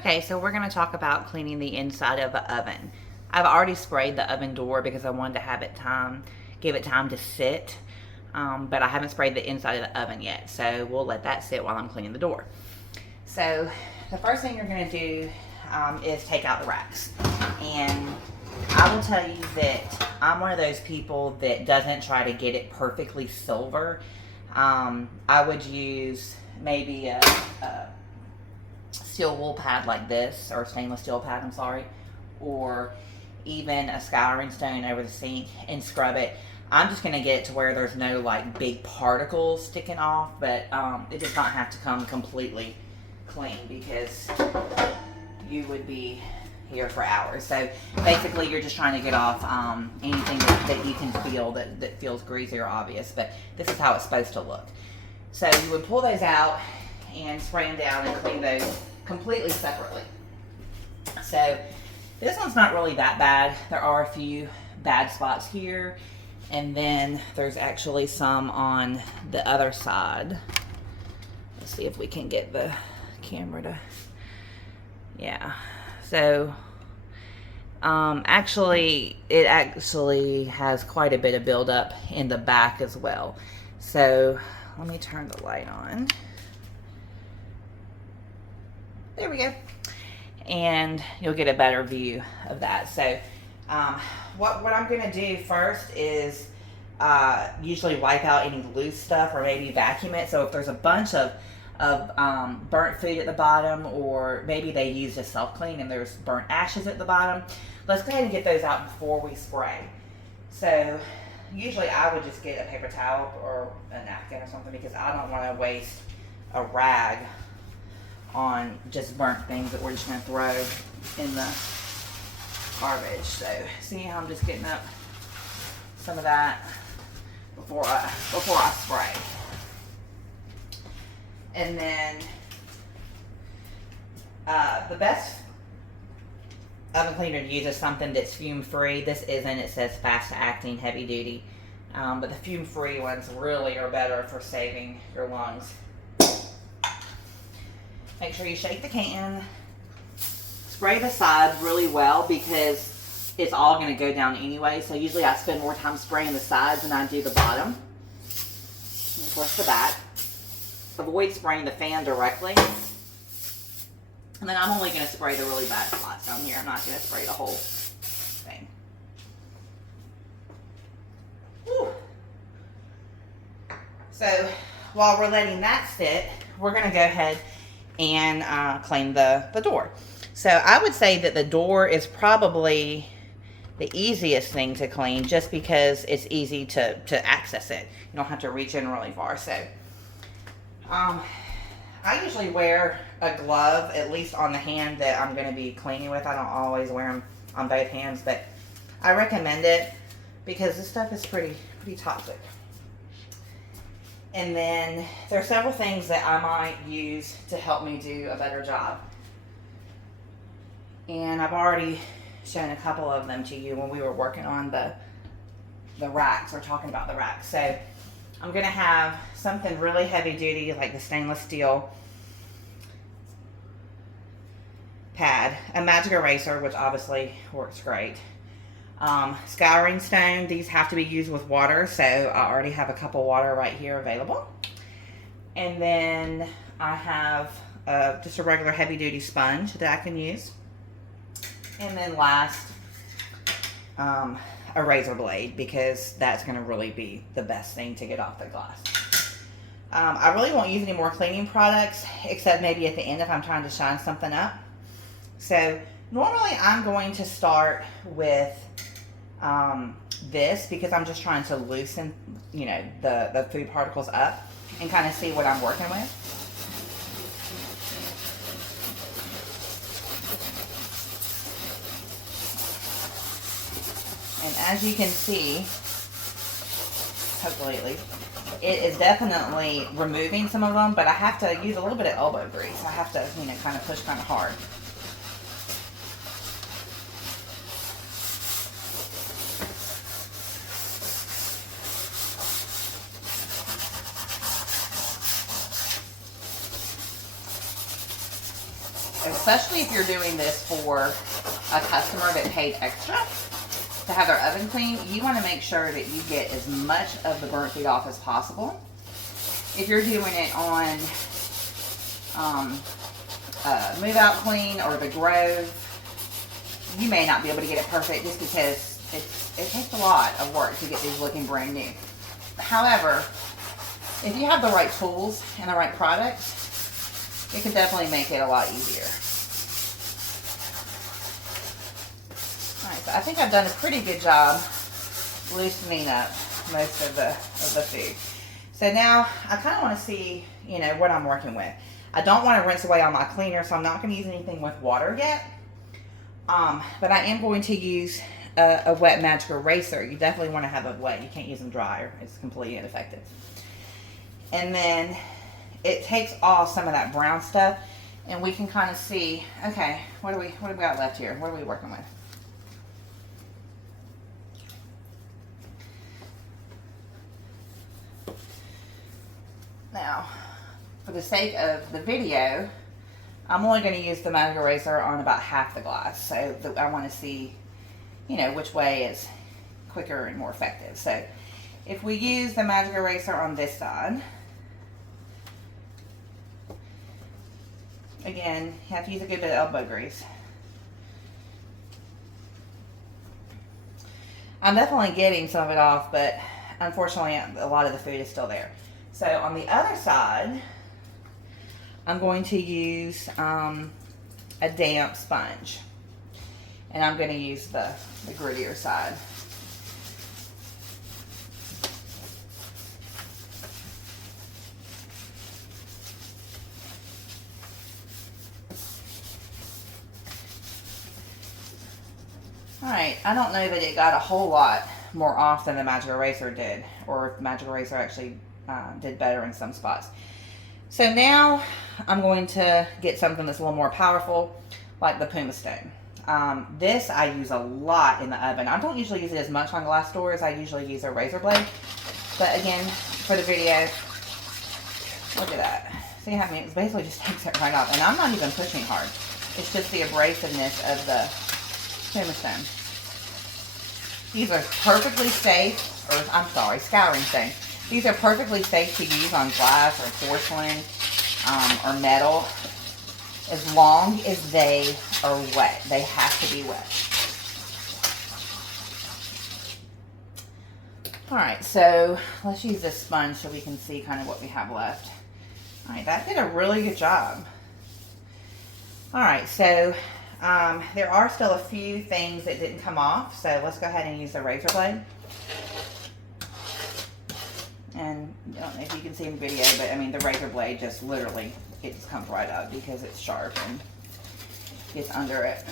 Okay, so we're going to talk about cleaning the inside of an oven. I've already sprayed the oven door because I wanted to give it time to sit, but I haven't sprayed the inside of the oven yet, so we'll let that sit while I'm cleaning the door. So the first thing you're going to do is take out the racks, and I will tell you that I'm one of those people that doesn't try to get it perfectly silver. I would use maybe a steel wool pad like this, or stainless steel pad, I'm sorry, or even a scouring stone over the sink and scrub it. I'm just going to get it to where there's no like big particles sticking off, but it does not have to come completely clean because you would be here for hours. So basically you're just trying to get off anything that you can feel that feels greasy or obvious, but this is how it's supposed to look. So you would pull those out and spray them down and clean those completely separately. So this one's not really that bad. There are a few bad spots here, and then there's actually some on the other side. Let's see if we can get the camera to, yeah. So it actually has quite a bit of buildup in the back as well. So let me turn the light on. There we go. And you'll get a better view of that. So what I'm going to do first is usually wipe out any loose stuff or maybe vacuum it. So if there's a bunch of burnt food at the bottom, or maybe they used a self-clean and there's burnt ashes at the bottom, let's go ahead and get those out before we spray. So usually I would just get a paper towel or a napkin or something because I don't want to waste a rag on just burnt things that we're just going to throw in the garbage. So see how I'm just getting up some of that before I spray. And then the best oven cleaner to use is something that's fume free. This isn't. It says fast acting, heavy duty, but the fume free ones really are better for saving your lungs. Make sure you shake the can. Spray the sides really well because it's all going to go down anyway. So usually I spend more time spraying the sides than I do the bottom. And of course the back. Avoid spraying the fan directly. And then I'm only going to spray the really bad spots down here. I'm not going to spray the whole thing. Whew. So while we're letting that sit, we're going to go ahead and clean the door. So I would say that the door is probably the easiest thing to clean just because it's easy to access it. You don't have to reach in really far. So I usually wear a glove, at least on the hand that I'm going to be cleaning with. I don't always wear them on both hands, but I recommend it because this stuff is pretty toxic. And then there are several things that I might use to help me do a better job. And I've already shown a couple of them to you when we were working on the racks, or talking about the racks. So I'm going to have something really heavy duty like the stainless steel pad, a magic eraser, which obviously works great. Scouring stone, these have to be used with water, so I already have a cup of water right here available. And then I have just a regular heavy duty sponge that I can use. And then last, a razor blade, because that's going to really be the best thing to get off the glass. I really won't use any more cleaning products, except maybe at the end if I'm trying to shine something up. So normally I'm going to start with this because I'm just trying to loosen, the food particles up and kind of see what I'm working with. And as you can see, hopefully at least, it is definitely removing some of them, but I have to use a little bit of elbow grease. I have to, kind of push kind of hard. especially if you're doing this for a customer that paid extra to have their oven clean, you want to make sure that you get as much of the burnt food off as possible. If you're doing it on Move Out Clean or the Grove, you may not be able to get it perfect just because it takes a lot of work to get these looking brand new. However, if you have the right tools and the right products, it can definitely make it a lot easier. Alright, so I think I've done a pretty good job loosening up most of the food. So now I kind of want to see, what I'm working with. I don't want to rinse away all my cleaner, so I'm not going to use anything with water yet. But I am going to use a wet magic eraser. You definitely want to have it wet. You can't use them dry or it's completely ineffective. And then it takes off some of that brown stuff, and we can kind of see, okay, what do we got left here? What are we working with? Now, for the sake of the video, I'm only going to use the magic eraser on about half the glass. So I want to see, which way is quicker and more effective. So if we use the magic eraser on this side, again, you have to use a good bit of elbow grease. I'm definitely getting some of it off, but unfortunately a lot of the food is still there. So on the other side, I'm going to use a damp sponge. And I'm going to use the grittier side. Alright, I don't know that it got a whole lot more off than the magic eraser did, or if the magic eraser actually did better in some spots. So now I'm going to get something that's a little more powerful, like the Puma Stone. This I use a lot in the oven. I don't usually use it as much on glass doors. I usually use a razor blade. But again, for the video, look at that. See how it basically just takes it right off. And I'm not even pushing hard. It's just the abrasiveness of the Puma Stone. These are perfectly safe, or I'm sorry, scouring stone. These are perfectly safe to use on glass or porcelain or metal, as long as they are wet. They have to be wet. Alright, so let's use this sponge so we can see kind of what we have left. Alright, that did a really good job. Alright, so there are still a few things that didn't come off, so let's go ahead and use the razor blade. And I don't know if you can see in the video, but I mean the razor blade just literally, it just comes right up because it's sharp and gets under it.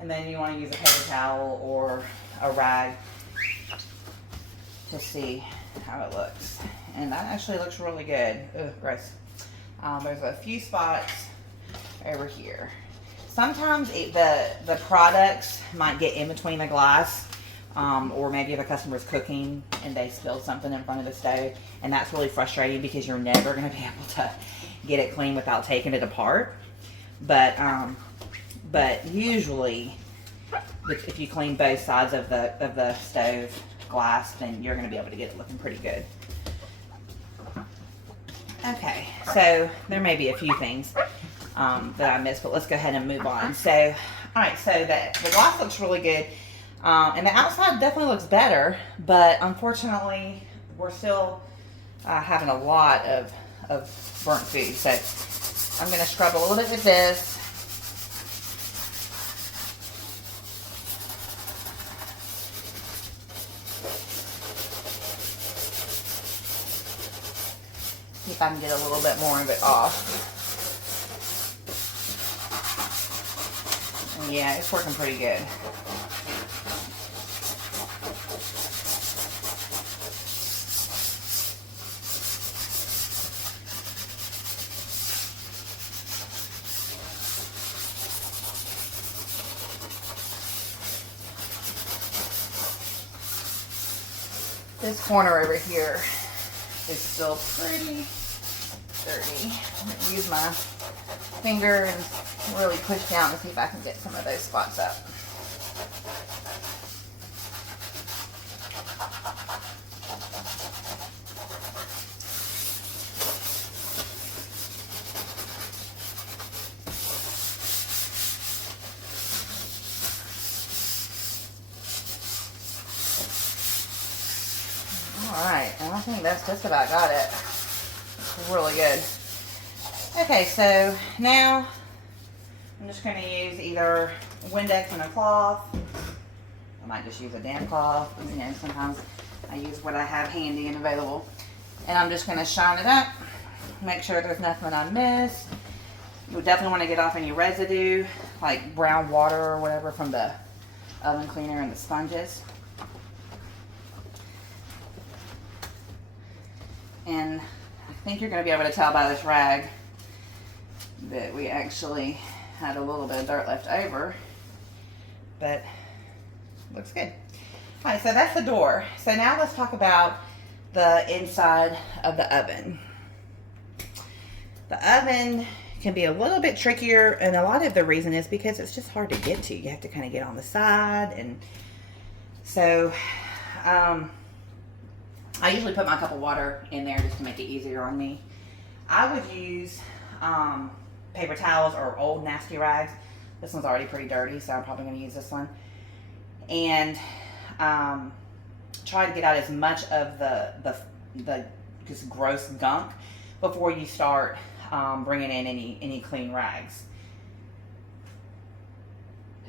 And then you want to use a paper towel or a rag to see how it looks. And that actually looks really good. Ugh, gross. There's a few spots over here. Sometimes the products might get in between the glass, or maybe the customer's cooking and they spilled something in front of the stove, and that's really frustrating because you're never going to be able to get it clean without taking it apart. But usually, if you clean both sides of the stove glass, then you're going to be able to get it looking pretty good. Okay, so there may be a few things that I missed, but let's go ahead and move on. So, alright, so the glass looks really good, and the outside definitely looks better, but unfortunately, we're still having a lot of burnt food. So, I'm going to scrub a little bit with this. See if I can get a little bit more of it off. And yeah, it's working pretty good. This corner over here is still pretty dirty. I'm going to use my finger and really push down to see if I can get some of those spots up. Alright, and I think that's just about got it. It's really good. Okay, so now I'm just going to use either Windex and a cloth. I might just use a damp cloth. You know, sometimes I use what I have handy and available. And I'm just going to shine it up. Make sure there's nothing I missed. You'll definitely want to get off any residue, like brown water or whatever from the oven cleaner and the sponges. And I think you're going to be able to tell by this rag that we actually had a little bit of dirt left over, but looks good. All right, so that's the door. So now let's talk about the inside of the oven. The oven can be a little bit trickier, and a lot of the reason is because it's just hard to get to. You have to kind of get on the side, and so I usually put my cup of water in there just to make it easier on me. I would use paper towels or old nasty rags. This one's already pretty dirty, so I'm probably going to use this one. And try to get out as much of the just gross gunk before you start bringing in any clean rags.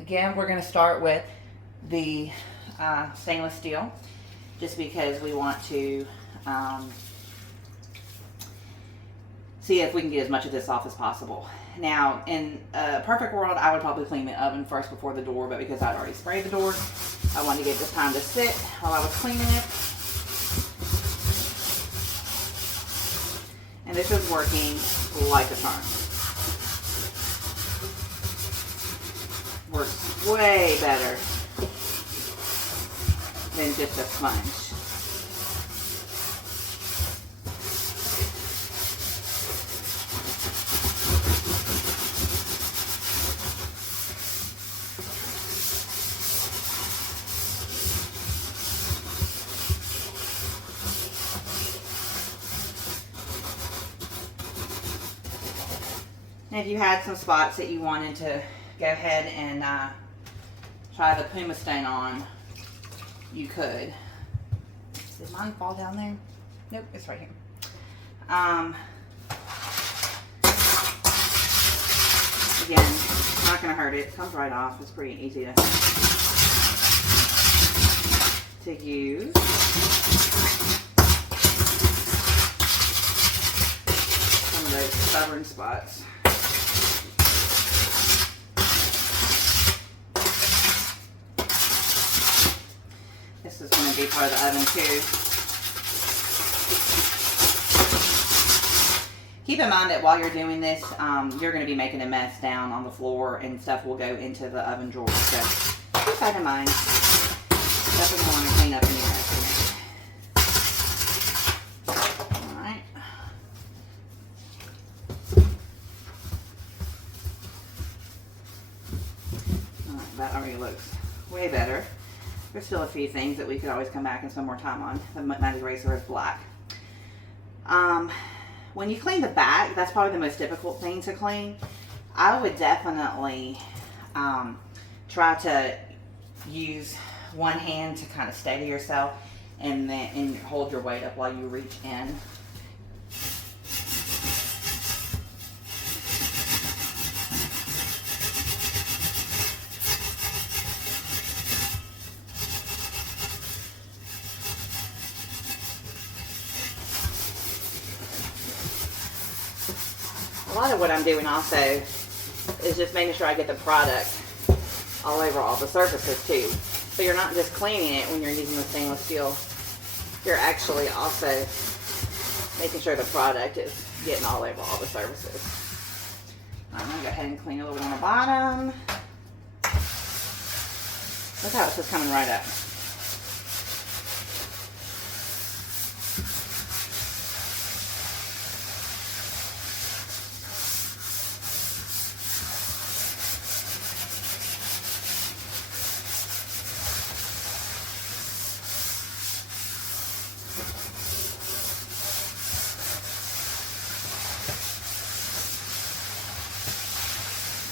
Again, we're going to start with the stainless steel, just because we want to see if we can get as much of this off as possible. Now, in a perfect world, I would probably clean the oven first before the door, but because I'd already sprayed the door, I wanted to give this time to sit while I was cleaning it. And this is working like a charm. Works way better than just a sponge. And if you had some spots that you wanted to go ahead and try the Puma stain on, you could. Did mine fall down there? Nope, it's right here. Again, it's not going to hurt it. It comes right off. It's pretty easy to use. Some of those stubborn spots. This is going to be part of the oven too. Keep in mind that while you're doing this, you're going to be making a mess down on the floor and stuff will go into the oven drawer. So keep that in mind. Definitely want to clean up any mess in there. Alright. Alright, that already looks way better. There's still a few things that we could always come back and spend more time on. The magic eraser is black. When you clean the back, that's probably the most difficult thing to clean. I would definitely try to use one hand to kind of steady yourself and then hold your weight up while you reach in. A lot of what I'm doing also is just making sure I get the product all over all the surfaces too. So you're not just cleaning it when you're using the stainless steel. You're actually also making sure the product is getting all over all the surfaces. I'm going to go ahead and clean a little bit on the bottom. Look how it's just coming right up.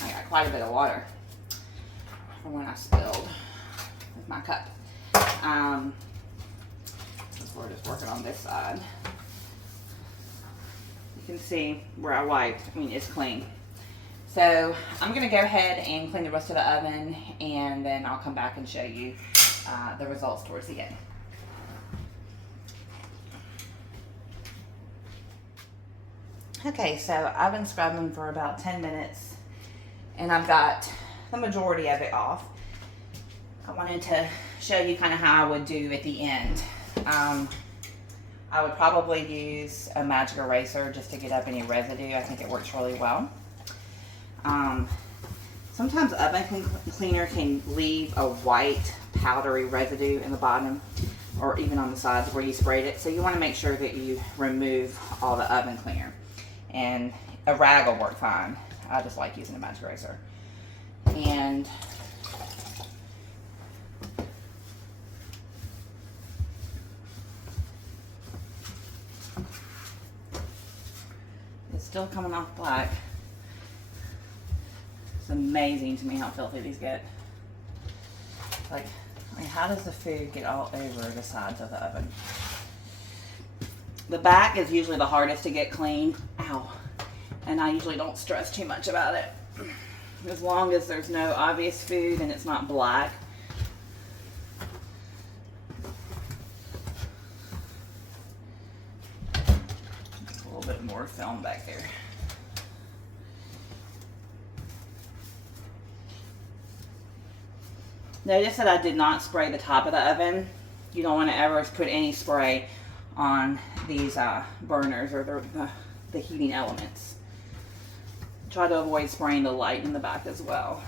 I got quite a bit of water from when I spilled with my cup. We're just working on this side. You can see where I wiped. I mean, it's clean. So I'm going to go ahead and clean the rest of the oven, and then I'll come back and show you the results towards the end. Okay, so I've been scrubbing for about 10 minutes, and I've got the majority of it off. I wanted to show you kind of how I would do at the end. I would probably use a magic eraser just to get up any residue. I think it works really well. Sometimes oven cleaner can leave a white powdery residue in the bottom or even on the sides where you sprayed it. So you want to make sure that you remove all the oven cleaner. And a rag will work fine. I just like using a magic eraser. And it's still coming off black. It's amazing to me how filthy these get. Like, I mean, how does the food get all over the sides of the oven? The back is usually the hardest to get clean. Ow. And I usually don't stress too much about it. As long as there's no obvious food and it's not black. A little bit more film back there. Notice that I did not spray the top of the oven. You don't want to ever put any spray on these burners or the heating elements. Try to avoid spraying the light in the back as well.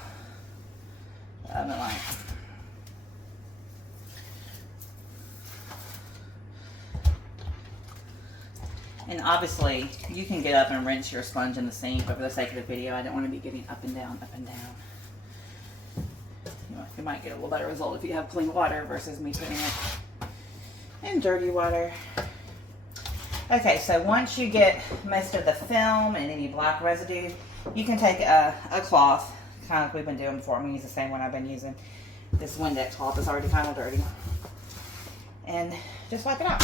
The oven light. And obviously, you can get up and rinse your sponge in the sink, but for the sake of the video, I don't want to be getting up and down, up and down. You might get a little better result if you have clean water versus me putting it in dirty water. Okay, so once you get most of the film and any black residue, you can take a cloth, kind of like we've been doing before. I'm going to use the same one I've been using. This Windex cloth is already kind of dirty. And just wipe it out.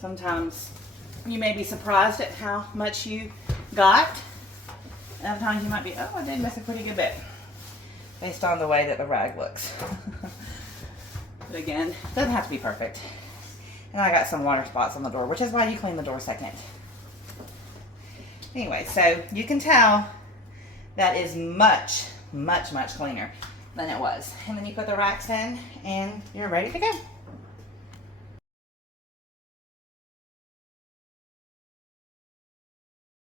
Sometimes you may be surprised at how much you got. And other times you might be, oh, I did miss a pretty good bit, based on the way that the rag looks. But again, it doesn't have to be perfect. And I got some water spots on the door, which is why you clean the door second. Anyway, so you can tell that is much, much, much cleaner than it was. And then you put the racks in and you're ready to go.